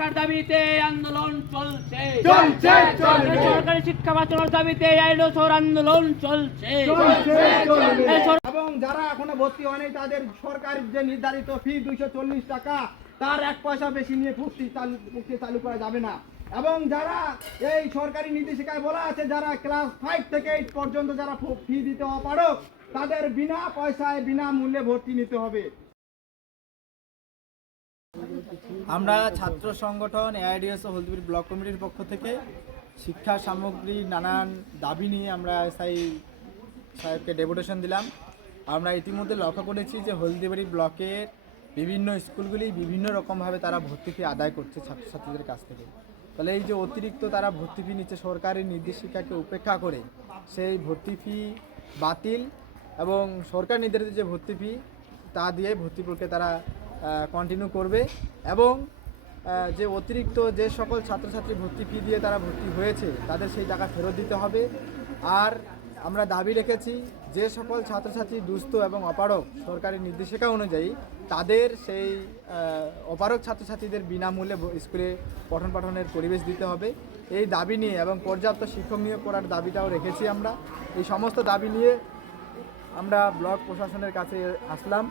শিক্ষার দাবিতে আন্দোলন চলছে চলছে চলবে সরকারি শিক্ষা বাঁচানোর দাবিতে আইনসর আন্দোলন চলছে চলছে চলবে এই সর- এবং যারা এখনো ভর্তি হয়নি তাদের সরকারের যে নির্ধারিত ফি 240 টাকা তার 1 পয়সা বেশি নিয়ে ভর্তি চালু করা যাবে না। এবং যারা এই সরকারি নির্দেশিকায় বলা আছে যারা ক্লাস 5 থেকে 8 পর্যন্ত যারা ফি দিতে অপারগ তাদের বিনা পয়সায় বিনা মূল্যে ভর্তি নিতে হবে। আমরা ছাত্র সংগঠন এআইডিএস ও হলদিবাড়ি ব্লক কমিটির পক্ষ থেকে শিক্ষা সামগ্রী নানান দাবি নিয়ে আমরা এসআই সাহেবকে ডেপুটেশন দিলাম। আমরা ইতিমধ্যে লক্ষ্য করেছি যে হলদিবাড়ি ব্লকের বিভিন্ন স্কুলগুলি বিভিন্ন রকমভাবে তারা ভর্তি ফি আদায় করছে ছাত্রছাত্রীদের কাছ থেকে। তাহলে এই যে অতিরিক্ত তারা ভর্তি ফি নিচ্ছে সরকারি নির্দেশিকাকে উপেক্ষা করে সেই ভর্তি ফি বাতিল এবং সরকার নির্ধারিত যে ভর্তি ফি তা দিয়ে ভর্তি প্রক্রিয়া তারা কন্টিনিউ করবে এবং যে অতিরিক্ত যে সকল ছাত্রছাত্রী ভর্তি ফি দিয়ে তারা ভর্তি হয়েছে তাদের সেই টাকা ফেরত দিতে হবে। আর আমরা দাবি রেখেছি যে সকল ছাত্রছাত্রী দুস্থ এবং অপারগ সরকারি নির্দেশিকা অনুযায়ী তাদের সেই অপারগ ছাত্রছাত্রীদের বিনামূল্যে স্কুলে পঠন পাঠনের পরিবেশ দিতে হবে। এই দাবি নিয়ে এবং পর্যাপ্ত শিক্ষক নিয়োগ করার দাবিটাও রেখেছি আমরা। এই সমস্ত দাবি নিয়ে আমরা ব্লক প্রশাসনের কাছে আসলাম।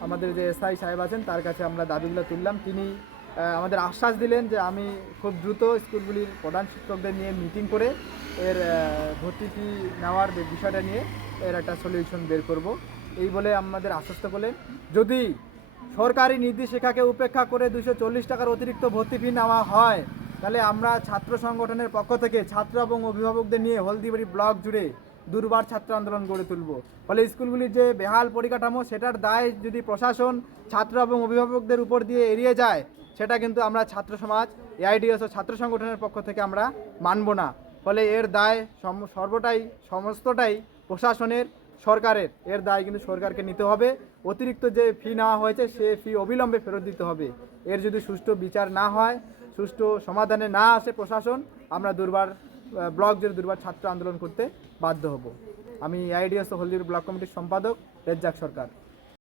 আমাদের যে এসআই সাহেব আছেন তার কাছে আমরা দাবিগুলো তুললাম। তিনি আমাদের আশ্বাস দিলেন যে আমি খুব দ্রুত স্কুলগুলির প্রধান শিক্ষকদের নিয়ে মিটিং করে এর ভর্তি ফি নেওয়ার বিষয়টা নিয়ে এর একটা সলিউশন বের করব এই বলে আমাদের আশ্বস্ত করলেন। যদি সরকারি নির্দেশিকাকে উপেক্ষা করে 240 টাকার অতিরিক্ত ভর্তি ফি নেওয়া হয় তাহলে আমরা ছাত্র সংগঠনের পক্ষ থেকে ছাত্র এবং অভিভাবকদের নিয়ে হলদিবাড়ি ব্লক জুড়ে দুর্বার ছাত্র আন্দোলন গড়ে তুলব। ফলে স্কুলগুলির যে বেহাল পরিকাঠামো সেটার দায় যদি প্রশাসন ছাত্র এবং অভিভাবকদের উপর দিয়ে এড়িয়ে যায় সেটা কিন্তু আমরা ছাত্র সমাজ এআইডিএস ও ছাত্র সংগঠনের পক্ষ থেকে আমরা মানব না। ফলে এর দায় সমস্তটাই প্রশাসনের সরকারের, এর দায় কিন্তু সরকারকে নিতে হবে। অতিরিক্ত যে ফি নেওয়া হয়েছে সে ফি অবিলম্বে ফেরত দিতে হবে। এর যদি সুষ্ঠু বিচার না হয়, সুষ্ঠু সমাধানে না আসে প্রশাসন, আমরা ব্লক জুড়ে দুর্বার ছাত্র আন্দোলন করতে বাধ্য হব। আমি এআইডিএস ও হলদিবাড়ি ব্লক কমিটির সম্পাদক রেজ্জাক সরকার।